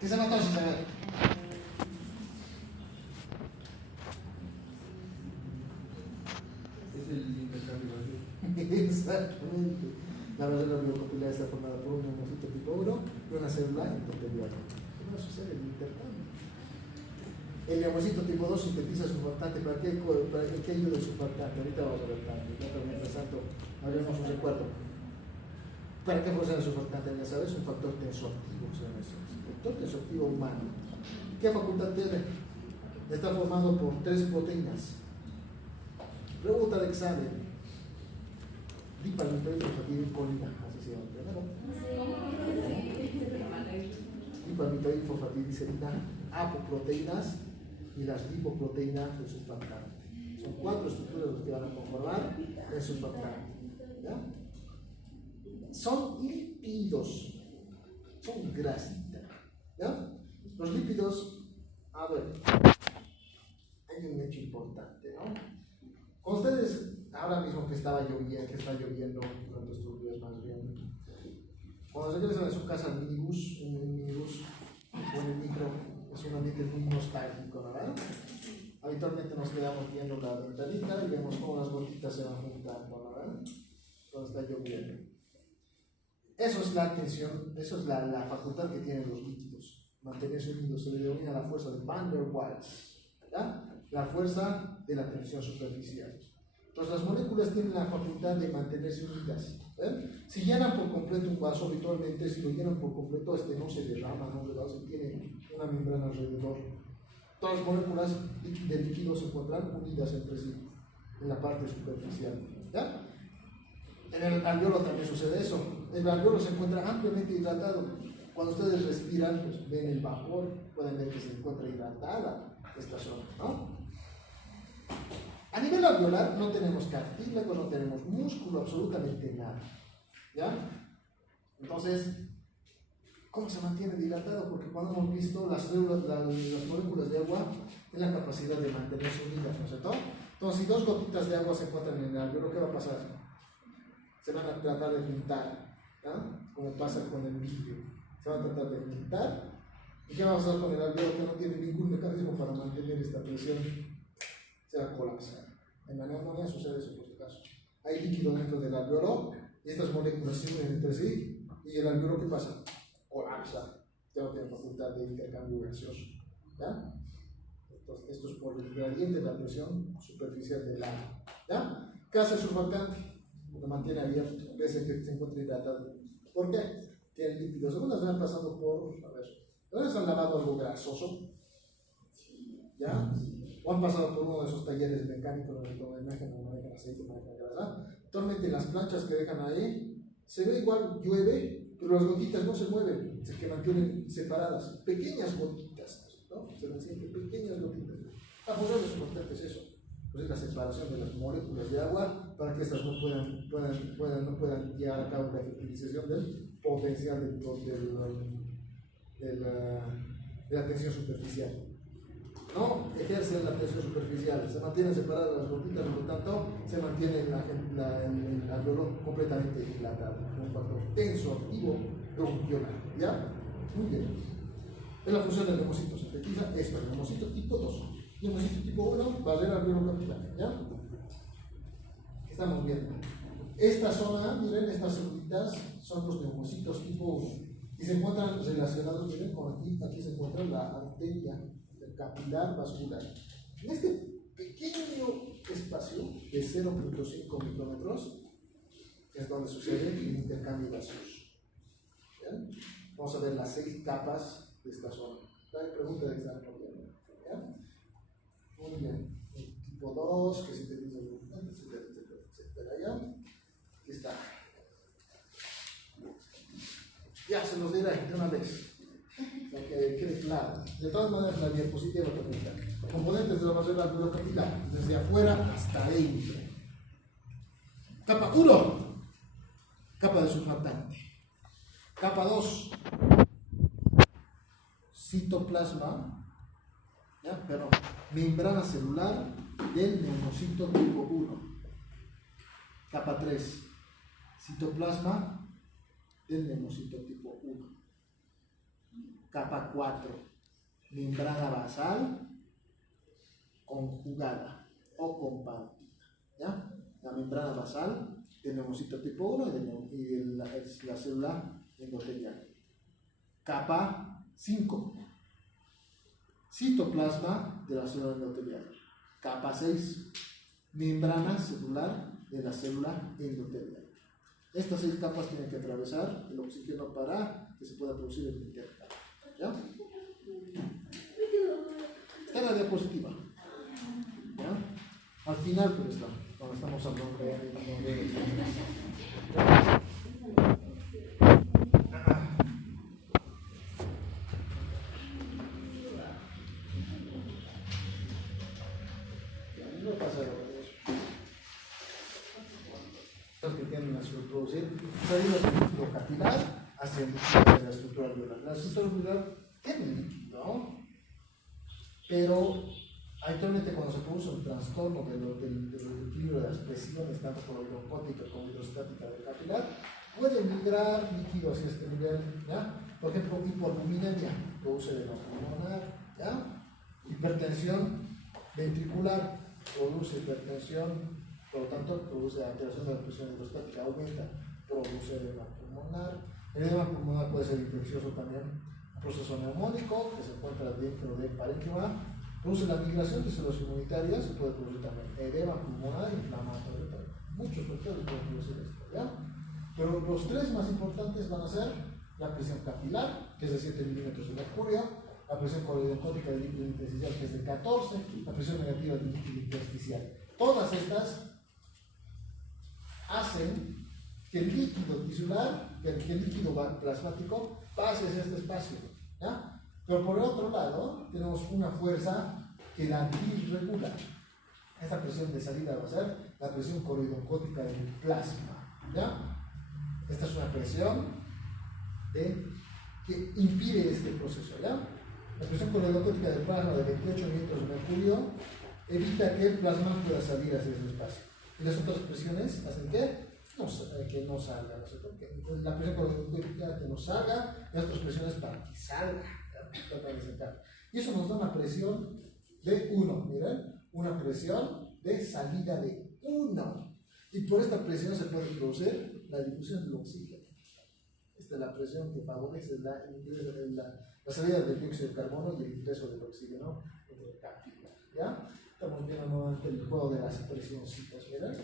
¿Qué se nota si se ve? Es el intercambio. Exactamente. La barrera biocapilar está formada por un neumocito tipo 1 y una célula endotelial. ¿Qué va a suceder? El intercambio. El neumocito tipo 2 sintetiza surfactante. ¿Para qué ayuda el surfactante? Ahorita vamos a ver tanto. Mientras tanto, haremos un recuerdo. ¿Para qué funciona el surfactante? Ya sabes, un factor tensoactivo. Factor tensoactivo humano. ¿Qué facultad tiene? Está formado por 3 proteínas. Pregunta de examen. Dipalmitoidfosfatidilcolina, así se llama primero. Dipalmitoidfosfatidilcolina, apoproteínas y las lipoproteínas del surfactante. Son 4 estructuras las que van a conformar el surfactante. ¿Ya? Son lípidos, son grasitas. ¿Ya? Los lípidos, a ver, hay un hecho importante, ¿no? Con ustedes, ahora mismo que está lloviendo durante estos días más bien, cuando regresan a su casa en el minibús o en el micro, es un ambiente muy nostálgico, ¿verdad? Habitualmente nos quedamos viendo la ventanita y vemos cómo las gotitas se van juntando, ¿verdad? Cuando está lloviendo. Eso es la tensión, eso es la facultad que tienen los líquidos, mantenerse unidos. Se le denomina la fuerza de Van der Waals, ¿ya? La fuerza de la tensión superficial. Entonces las moléculas tienen la facultad de mantenerse unidas. Si llenan por completo un vaso, habitualmente si lo llenan por completo, no se derrama, no se tiene una membrana alrededor. Todas las moléculas del líquido se encuentran unidas entre sí en la parte superficial. ¿Ya? En el alveolo también sucede eso. El alveolo se encuentra ampliamente hidratado. Cuando ustedes respiran, pues ven el vapor, pueden ver que se encuentra hidratada esta zona, ¿no? A nivel alveolar no tenemos cartílago, no tenemos músculo, absolutamente nada. ¿Ya? Entonces, ¿cómo se mantiene hidratado? Porque cuando hemos visto las moléculas de agua tienen la capacidad de mantenerse unidas, ¿no es cierto? Entonces, si 2 gotitas de agua se encuentran en el alveolo, ¿qué va a pasar? Se van a tratar de juntar, ¿ya? Como pasa con el vidrio. Se van a tratar de juntar. ¿Y qué va a pasar con el alveolo que no tiene ningún mecanismo para mantener esta presión? Se va a colapsar. En la neumonía sucede eso por si acaso. Hay líquido dentro del alveolo y estas moléculas se unen entre sí y el alveolo, ¿qué pasa? Colapsa. Ya no tiene facultad de intercambio gaseoso. ¿Ya? Entonces, esto es por el gradiente de la presión superficial del agua. ¿Ya? ¿Qué hace el surfactante? Lo mantiene abierto, pese a que se encuentre hidratado. ¿Por qué? Tiene lípidos. Algunas van pasando por, a ver, ¿algunas han lavado algo grasoso? ¿Ya? O han pasado por uno de esos talleres mecánicos donde manejan aceite, manejan grasa. Actualmente las planchas que dejan ahí, se ve igual, llueve, pero las gotitas no se mueven, se mantienen separadas. Pequeñas gotitas, ¿no? Se ven siempre pequeñas gotitas. La función de su surfactante es eso. Pues es la separación de las moléculas de agua para que estas no puedan llevar a cabo la fertilización del potencial de la tensión superficial. No ejercen la tensión superficial, se mantienen separadas las gotitas, por lo tanto se mantiene el alveolo completamente dilatado, un factor tensoactivo bronquiolar. ¿Ya? Muy bien. Es la función del neumocito, sintetiza esto, el neumocito tipo 2. Neumocito tipo 1, barrera alveolo-capilar. ¿Ya? ¿Qué estamos viendo? Esta zona, miren, estas celulitas son los neumocitos tipo 1 y se encuentran relacionados, miren, con aquí se encuentra la arteria capilar vascular. En este pequeño espacio de 0.5 micrómetros es donde sucede el intercambio gaseoso. ¿Bien? Vamos a ver las 6 capas de esta zona. Hay pregunta de examen, ¿ya? Muy bien. El tipo 2, que sintetiza el movimiento, etcétera, ¿ya? Aquí está. Ya se los diré de una vez. Para que quede claro. De todas maneras, la diapositiva lo permite. Componentes de la barrera alveolo-capilar, desde afuera hasta adentro. Capa 1, capa de surfactante. Capa 2, citoplasma, ¿ya? Pero membrana celular del neumocito tipo 1. Capa 3, citoplasma del neumocito tipo 1. Capa 4, membrana basal conjugada o compartida. ¿Ya? La membrana basal tenemos citotipo 1 y la célula endotelial. Capa 5, citoplasma de la célula endotelial. Capa 6, membrana celular de la célula endotelial. Estas 6 capas tienen que atravesar el oxígeno para que se pueda producir el intercambio. ¿Ya? Está en la diapositiva. ¿Ya? Al final, pues, cuando estamos hablando de no pasa los que tienen la producir saliendo del líquido capilar hacia el líquido de la estructura alveolar. La estructura alveolar tiene líquido, pero actualmente cuando se produce un trastorno del equilibrio de las presiones, tanto coloidocótica como hidrostática del capilar, puede migrar líquido hacia este nivel, ¿ya? Por ejemplo, hipoalbuminemia produce edema pulmonar, ¿ya? Hipertensión ventricular produce hipertensión, por lo tanto produce alteración de la presión hidrostática, aumenta, produce edema pulmonar. El edema pulmonar puede ser infeccioso también, un proceso neumónico que se encuentra dentro del parénquima, produce la migración de células inmunitarias, se puede producir también edema pulmonar inflamatorio, muchos factores pueden producir esto, ¿ya? Pero los 3 más importantes van a ser la presión capilar, que es de 7 milímetros de mercurio, la presión coloidocótica del líquido intersticial, que es de 14, la presión negativa del líquido intersticial. Todas estas hacen que el líquido tisular, que el líquido plasmático pase hacia este espacio, ¿ya? Pero por el otro lado, tenemos una fuerza que la disregula. Esta presión de salida va a ser la presión coloidocótica del plasma, ¿ya? Esta es una presión que impide este proceso, ¿ya? La presión coloidocótica del plasma de 28 milímetros de mercurio evita que el plasma pueda salir hacia ese espacio. Y las otras presiones hacen que no salga, ¿no sé por qué? La presión coloidocótica que no salga, y las otras presiones para que salga, y eso nos da una presión de 1, miren, una presión de salida de 1. Y por esta presión se puede producir la difusión del oxígeno. Esta es la presión que favorece la salida del dióxido de carbono y el ingreso del oxígeno en el capilar. ¿Ya? Estamos viendo nuevamente el juego de las presioncitas, ¿verdad?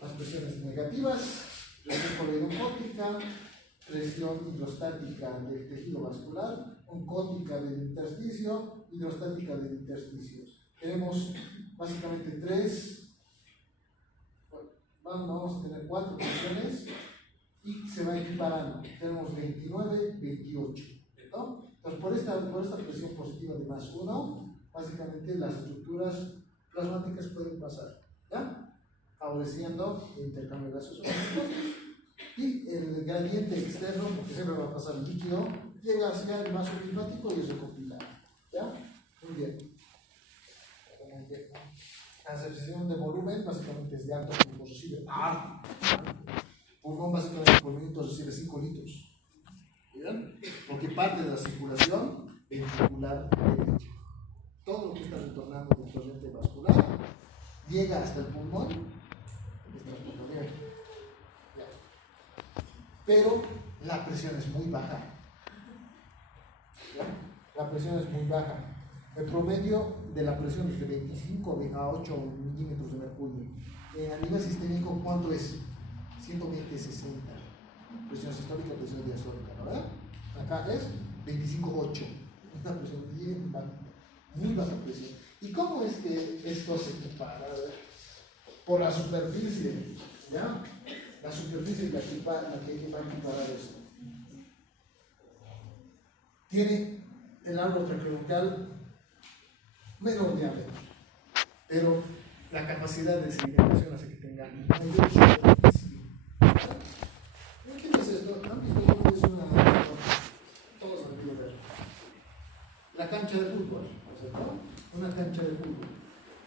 Las presiones negativas, presión coloidocótica, presión hidrostática del tejido vascular, oncótica del intersticio, hidrostática del intersticio. Tenemos básicamente 3, vamos a tener 4 presiones y se va equiparando. Tenemos 29, 28, ¿no? Entonces, por esta presión positiva de más 1, básicamente las estructuras plasmáticas pueden pasar, ¿ya? Favoreciendo el intercambio de gases y el gradiente externo, porque siempre va a pasar el líquido, llega hacia el vaso plasmático y es recopilado, ¿ya? Muy bien. La acepción de volumen básicamente es de alto pulmón, recibe pulmón básicamente por minuto recibe 5 litros, ¿bien? Porque parte de la circulación ventricular derecha. Todo lo que está retornando del torrente vascular llega hasta el pulmón, pero la presión es muy baja. ¿Ya? La presión es muy baja. El promedio de la presión es de 25 a 8 milímetros de mercurio. A nivel sistémico, ¿cuánto es? 120, 60. Presión sistólica, presión diastólica, ¿no? ¿Verdad? Acá es 25,8. Una presión bien baja, muy baja presión. ¿Y cómo es que esto se equipara? Por la superficie, ¿ya? La superficie es la que va a equiparar esto. Tiene el árbol traqueobucal menor diámetro, pero la capacidad de sedimentación hace que tenga mayor superficie. ¿Qué es esto? ¿Han visto cómo es una? Todos han visto ver. La cancha de fútbol, ¿cierto? Una cancha de fútbol.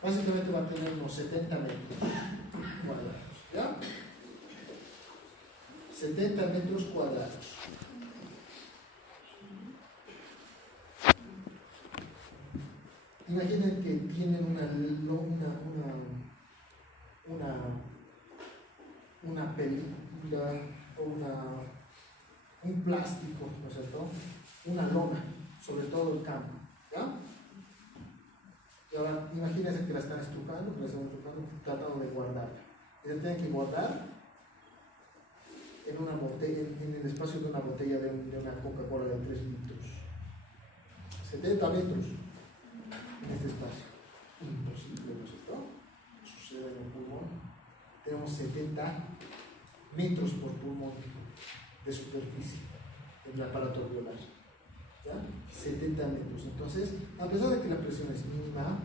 Básicamente va a tener unos 70 metros cuadrados, ¿ya? 70 metros cuadrados. Imaginen que tienen una película o un plástico, ¿no es cierto? Una lona sobre todo el campo, ¿ya? Y ahora imagínense que la están estrujando, tratando de guardarla. Y la tienen que guardar en una botella, en el espacio de una botella de una Coca-Cola de 3 litros. 70 metros en este espacio. Imposible, ¿no es cierto? Sucede en el pulmón. Tenemos 70 metros por pulmón de superficie en el aparato alveolar. ¿Ya? 70 metros. Entonces, a pesar de que la presión es mínima,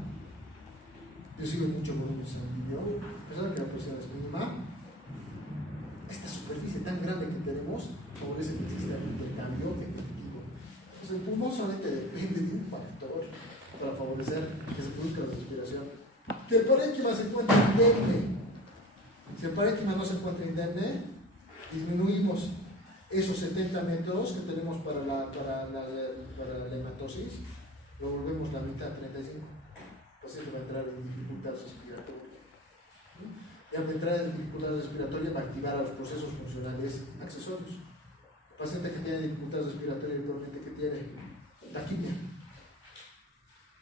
recibe mucho volumen sanguíneo, a pesar de que la presión es mínima, esta superficie tan grande que tenemos favorece que exista el intercambio efectivo. Entonces, el pulmón solamente depende de un factor para favorecer que se produzca la respiración. Que el parénquima se encuentra indemne. Si el parénquima no se encuentra indemne, disminuimos esos 70 metros que tenemos para la hematosis, lo volvemos la mitad, 35. El paciente va a entrar en dificultad respiratoria. Y al entrar en dificultad respiratoria va a activar a los procesos funcionales accesorios. El paciente que tiene dificultad respiratoria habitualmente que tiene taquimia.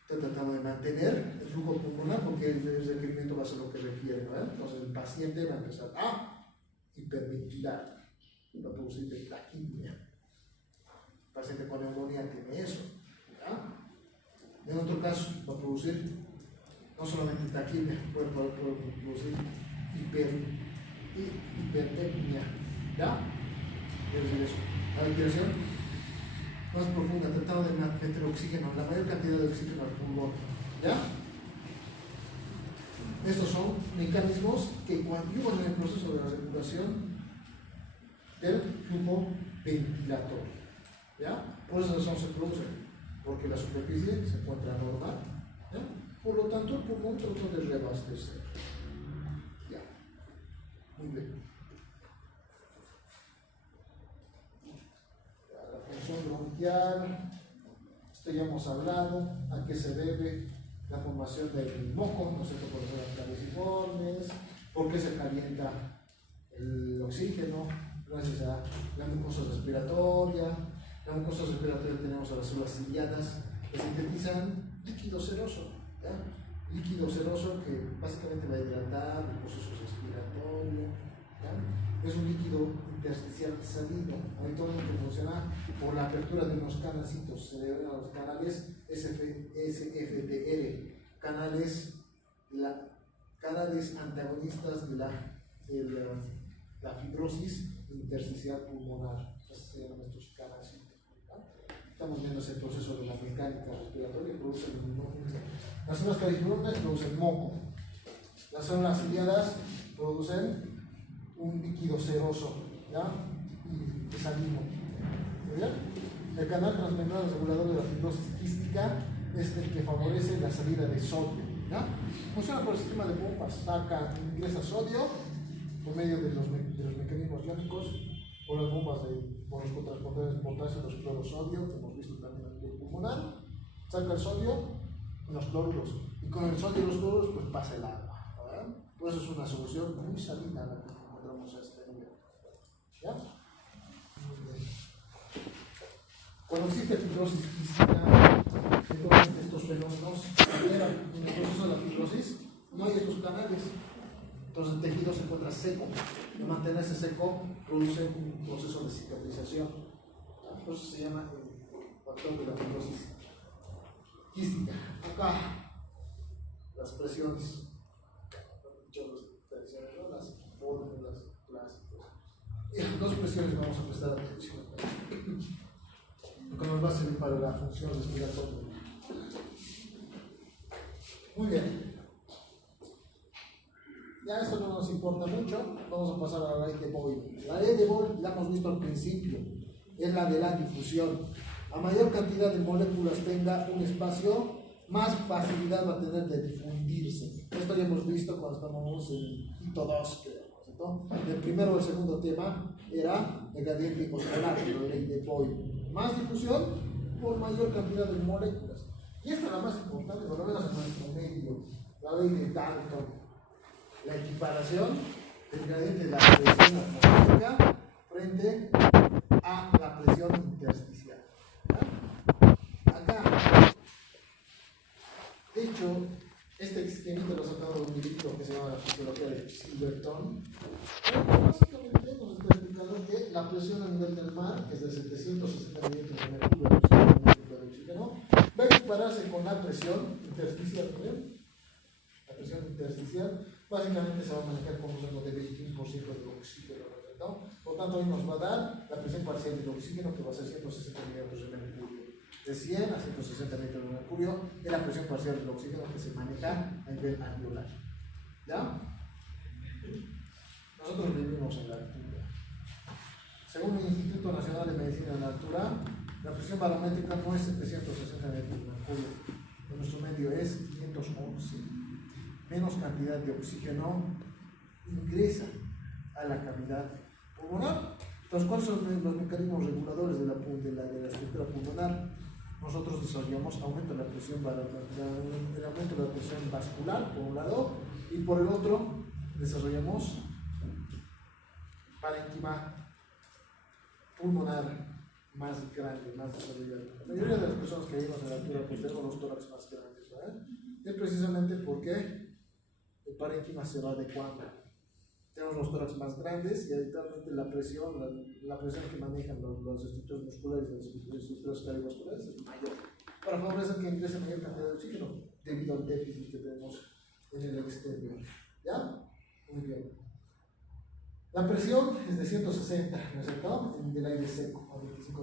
Está tratando de mantener el flujo pulmonar porque el requerimiento va a ser lo que requiere, ¿no? Entonces el paciente va a empezar a hiperventilar, va a producir taquimia. El paciente con neumonía tiene eso, ¿ya? En otro caso va a producir no solamente taquimia, puede producir hiperemia, ¿ya? Quiero decir eso. La respiración más profunda, tratando de meter oxígeno, la mayor cantidad de oxígeno al pulmón, ¿ya? Estos son mecanismos que coadyuvan en el proceso de la regulación del flujo ventilatorio, ¿ya? Por esa razón se produce, porque la superficie se encuentra normal, ¿ya? Por lo tanto el pulmón trata de reabastecer, ¿ya? Muy bien. Bronquial, esto ya hemos hablado, a qué se debe la formación del moco, no sé por qué las caliciformes, por qué se calienta el oxígeno, gracias a la mucosa respiratoria. La mucosa respiratoria tenemos a las células ciliadas que sintetizan líquido seroso, ¿ya? Líquido seroso que básicamente va a hidratar el proceso respiratorio, ¿ya? Es un líquido intersticial salino, habitualmente funciona por la apertura de unos canalcitos, se deben a los canales SFDR, canales antagonistas de la fibrosis intersticial pulmonar. Así se llaman estos canalcitos, ¿verdad? Estamos viendo ese proceso de la mecánica respiratoria que produce las células caliciformes producen moco, las células ciliadas producen un líquido seroso, ¿ya? Y salino. ¿Muy bien? El canal transmembrano regulador de la fibrosis quística es el que favorece la salida de sodio, ¿ya? Funciona por el sistema de pompas, ingresa sodio por medio de los mecanismos iónicos, por las bombas por los cotransportadores de potasio, los clorosodio, que hemos visto también en el pulmonar, saca el sodio y los cloruros, y con el sodio y los cloruros pues pasa el agua, ¿verdad? Por eso es una solución muy salina la que encontramos a este nivel, ¿ya? Cuando existe fibrosis quística, entonces estos fenómenos generan en el proceso de la fibrosis, no hay estos canales, entonces el tejido se encuentra seco, y mantenerse seco produce un proceso de cicatrización, ¿ya? Por eso se llama el factor de la fibrosis quística. Acá, las presiones, las fórmulas clásicas. Y las dos presiones vamos a prestar atención, lo que nos va a servir para la función respiratoria. Muy bien. Ya esto no nos importa mucho, vamos a pasar a la ley de Boyle. La ley de Boyle la hemos visto al principio, es la de la difusión. A mayor cantidad de moléculas tenga un espacio, más facilidad va a tener de difundirse. Esto ya hemos visto cuando estábamos en hito 2, ¿cierto? El primero o el segundo tema era el gradiente osmolar, la ley de Boyle. Más difusión por mayor cantidad de moléculas. Y esta es la más importante, por lo menos en nuestro medio, la ley de Dalton, la equiparación del gradiente de la presión atmosférica frente a la presión intersticial. Acá, de hecho, este esquemito lo he sacado de un librito que se llama La Fisiología de Silverton. Básicamente nos está explicando que la presión a nivel del mar, que es de 760 milímetros de mercurio de oxígeno, va a equipararse con la presión intersticial. La presión intersticial básicamente se va a manejar con un rango de 21% del oxígeno, ¿no? Por tanto, hoy nos va a dar la presión parcial del oxígeno, que va a ser 160 milímetros de mercurio. De 100 a 160 milímetros de mercurio es la presión parcial del oxígeno que se maneja a nivel alveolar. ¿Ya? Nosotros vivimos en la altura. Según el Instituto Nacional de Medicina de la Altura, la presión barométrica no es 760 milímetros de mercurio. En nuestro medio es 511. Menos cantidad de oxígeno ingresa a la cavidad pulmonar. Entonces, ¿cuáles son los mecanismos reguladores de la estructura pulmonar? Nosotros desarrollamos aumento de la presión, el aumento de la presión vascular por un lado, y por el otro desarrollamos parénquima pulmonar más grande, más desarrollada. La mayoría de las personas que vivimos en la altura pues tenemos los tórax más grandes, ¿verdad? Es precisamente porque el parénquima se va adecuando. Tenemos los tórax más grandes y habitualmente la presión que manejan las estructuras musculares y las estructuras cardiovasculares es mayor, para favorecer que ingrese mayor cantidad de oxígeno debido al déficit que tenemos en el exterior. ¿Ya? Muy bien. La presión es de 160, ¿no es cierto? Del aire seco, a 25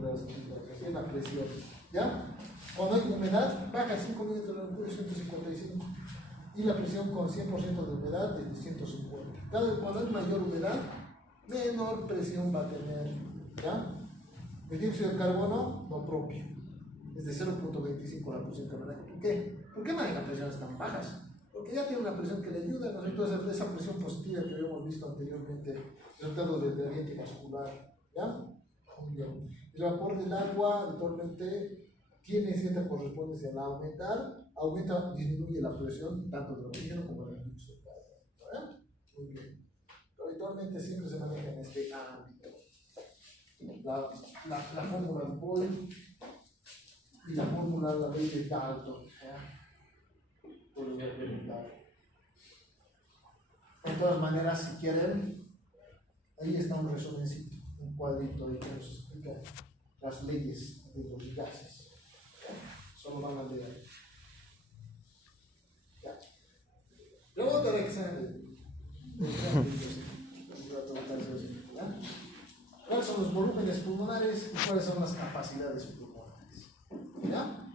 grados centígrados. Así es la presión. ¿Ya? Cuando hay humedad, baja 5 milímetros de mercurio, 155. Y la presión con 100% de humedad es de 150. Cuando hay mayor humedad, menor presión va a tener. ¿Ya? El dióxido de carbono no propio. Es de 0.25 la presión que maneja. ¿Por qué? ¿Por qué maneja presiones tan bajas? Porque ya tiene una presión que le ayuda, ¿no? Entonces, esa presión positiva que habíamos visto anteriormente, resultado del gradiente vascular. ¿Ya? Muy bien. El vapor del agua actualmente tiene cierta correspondencia al aumentar, disminuye la presión tanto del oxígeno como del dióxido de carbono. ¿Verdad? Muy bien. Pero habitualmente siempre se maneja en este ámbito. La fórmula de Boyle y la fórmula de la ley de Dalton. De todas maneras, si quieren, ahí está un resumencito, un cuadrito ahí que nos explica las leyes de los gases. Solo van a leer. Ya. Pregunta de examen. ¿Cuáles son los volúmenes pulmonares y cuáles son las capacidades pulmonares? ¿Ya?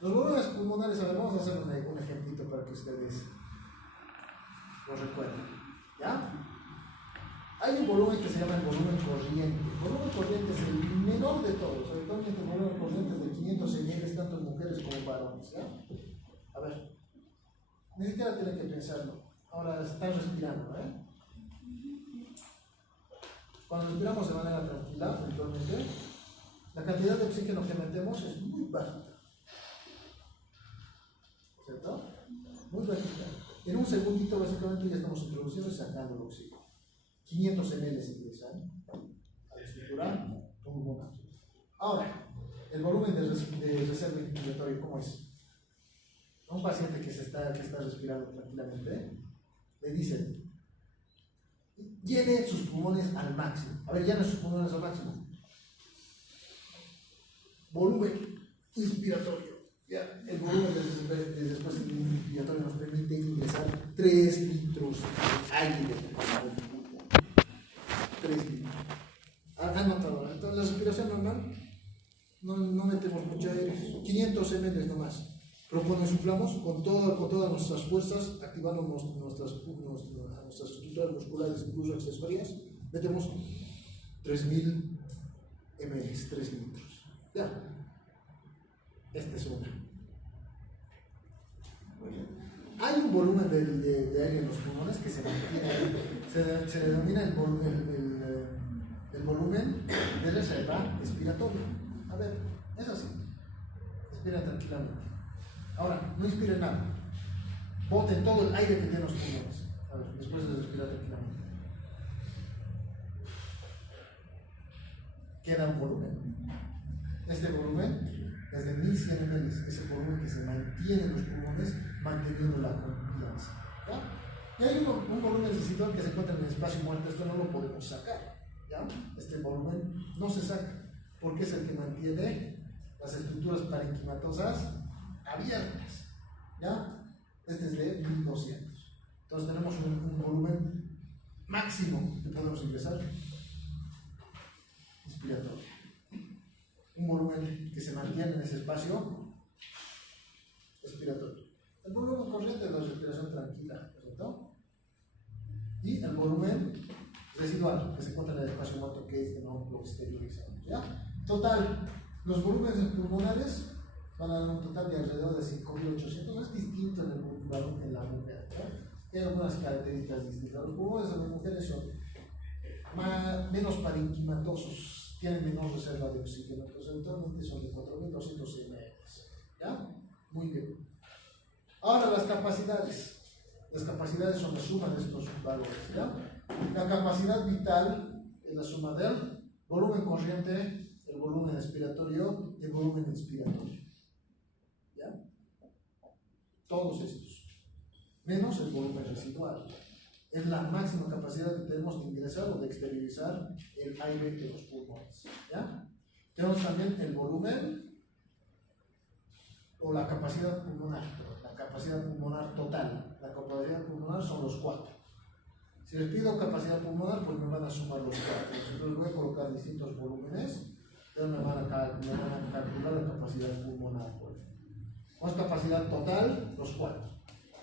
Los volúmenes pulmonares, a ver, vamos a hacer un ejemplito para que ustedes lo recuerden. ¿Ya? Hay un volumen que se llama el volumen corriente. El volumen corriente es el menor de todos. Habitualmente el volumen corriente es de 500 ml, tanto en mujeres como en varones. ¿Ya? A ver, ni siquiera tienen que pensarlo. Ahora están respirando, ¿eh? Cuando respiramos de manera tranquila, habitualmente, la cantidad de oxígeno que metemos es muy bajita. ¿Cierto? Muy bajita. En un segundito, básicamente, ya estamos introduciendo y sacando el oxígeno. 500 ml se ingresan a la estructura pulmonar. Ahora, el volumen de reserva inspiratoria, ¿cómo es? A un paciente que está respirando tranquilamente, le dicen, llene sus pulmones al máximo. A ver, llene sus pulmones al máximo. Volumen inspiratorio. Ya, el volumen después del inspiratorio nos permite ingresar 3 litros de aire. 3 litros. Han notado, entonces la respiración normal no metemos mucho aire, 500 ml nomás. Pero cuando insuflamos con todas nuestras fuerzas, activando nuestras estructuras musculares, incluso accesorias, metemos 3000 ml, 3 litros. Ya. Esta es una. Hay un volumen de aire en los pulmones que se mantiene, se denomina el volumen de reserva expiratoria. A ver, es así. Respiren tranquilamente. Ahora, no inspiren nada. Boten todo el aire que tienen los pulmones. A ver, después de respirar tranquilamente. Queda un volumen. Este volumen es de 1100 ml, es el volumen que se mantiene en los pulmones, manteniendo la confianza. ¿Ya? Y hay un volumen residual que se encuentra en el espacio muerto, esto no lo podemos sacar. ¿Ya? Este volumen no se saca, porque es el que mantiene las estructuras parenquimatosas abiertas. ¿Ya? Este es de 1200. Entonces tenemos un volumen máximo que podemos ingresar inspiratorio. Un volumen que se mantiene en ese espacio expiratorio. El volumen corriente es la respiración tranquila, ¿correcto? Y el volumen residual que se encuentra en el espacio muerto, que es que no lo exteriorizamos. ¿Ya? Total, los volúmenes pulmonares van a dar un total de alrededor de 5.800. Es distinto en el varón que en la mujer. Hay algunas características distintas. Los pulmones de las mujeres son menos parenquimatosos, tienen menor reserva de oxígeno, entonces eventualmente son de 4.200 ml. ¿Ya? Muy bien. Ahora las capacidades. Las capacidades son la suma de estos valores. ¿Ya? La capacidad vital es la suma del volumen corriente, el volumen expiratorio y el volumen inspiratorio. ¿Ya? Todos estos. Menos el volumen residual. Es la máxima capacidad que tenemos de ingresar o de exteriorizar el aire de los pulmones. ¿Ya? Tenemos también el volumen o la capacidad pulmonar. La capacidad pulmonar total. La capacidad pulmonar son los 4. Si les pido capacidad pulmonar, pues me van a sumar los 4. Entonces voy a colocar distintos volúmenes, entonces me van a calcular la capacidad pulmonar. ¿Cuál es capacidad total? Los 4.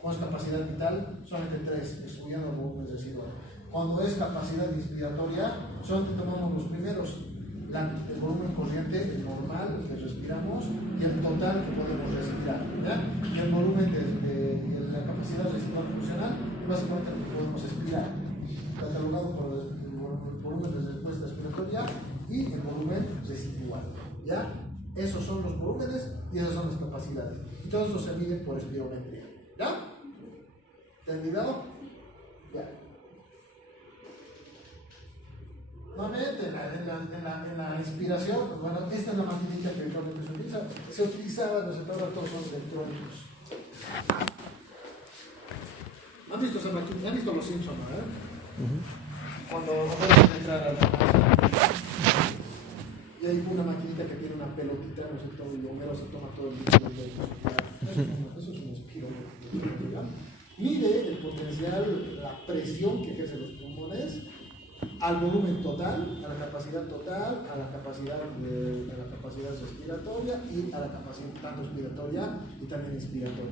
¿Cuál es capacidad vital? Solamente 3, excluyendo el volumen residual. Cuando es capacidad inspiratoria, solamente tomamos los primeros. El volumen corriente, el normal, el que respiramos, y el total que podemos respirar. ¿Ya? Y el volumen de la capacidad residual funcional, básicamente lo que podemos expirar, catalogado por el volumen de respuesta expiratoria y el volumen residual. ¿Ya? Esos son los volúmenes y esas son las capacidades. Y todo eso se mide por espirometría. ¿Ya? ¿Terminado? Ya. Nuevamente, en la inspiración, bueno, esta es la maquinita que actualmente se utilizaba, los todos son electrónicos. ¿Han visto esa maquinita? ¿Han visto los Simpsons, Cuando vamos a entrar a la casa y hay una maquinita que tiene una pelotita, no sé todo, y Homero se toma todo el líquido. Eso es un espirómetro. Mide el potencial, la presión que ejercen los pulmones al volumen total, a la capacidad total, a la capacidad respiratoria y a la capacidad tanto expiratoria y también inspiratoria.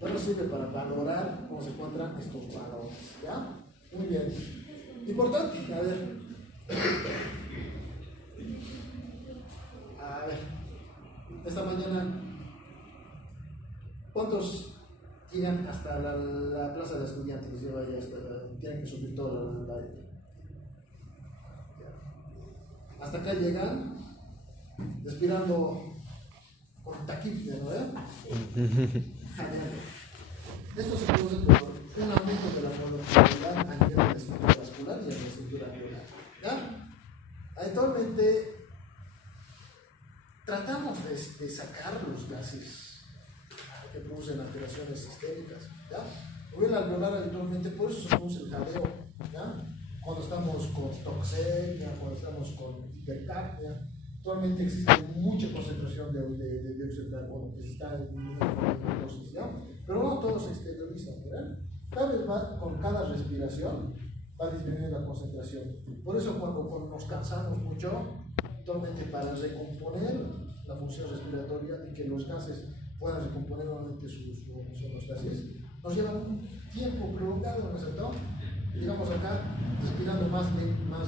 Esto sirve para valorar cómo se encuentran estos valores. ¿Ya? Muy bien. Importante, a ver, esta mañana, ¿cuántos llegan hasta la plaza de estudiantes? Tienen que subir toda la hasta acá llegan, respirando con taquicardia, ¿no? Esto se produce por un aumento de la molecular a nivel de la estructura vascular y de la estructura alveolar. ¿Ya? Actualmente tratamos de sacar los gases que producen alteraciones sistémicas. ¿Ya? O el alveolar habitualmente, por eso se produce el jadeo. ¿Ya? Cuando estamos con toxemia, cuando estamos con hipercapnia, actualmente existe mucha concentración de dióxido de carbono que se está disminuyendo en dosis, ¿ya? Pero no todo se exterioriza, ¿verdad? Cada vez más, con cada respiración, va disminuyendo la concentración. Por eso cuando nos cansamos mucho, actualmente para recomponer la función respiratoria y que los gases puedan recomponer nuevamente su homeostasis, nos lleva un tiempo prolongado, ¿no es cierto? Digamos acá, respirando más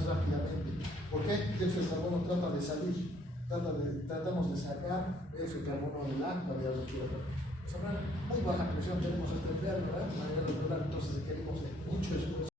rápidamente. ¿Por qué? El dióxido de carbono trata de salir, tratamos de sacar ese carbono del agua de la respiración. Muy baja presión tenemos este enfermo, ¿verdad? A nivel alveolar, entonces requerimos mucho esfuerzo.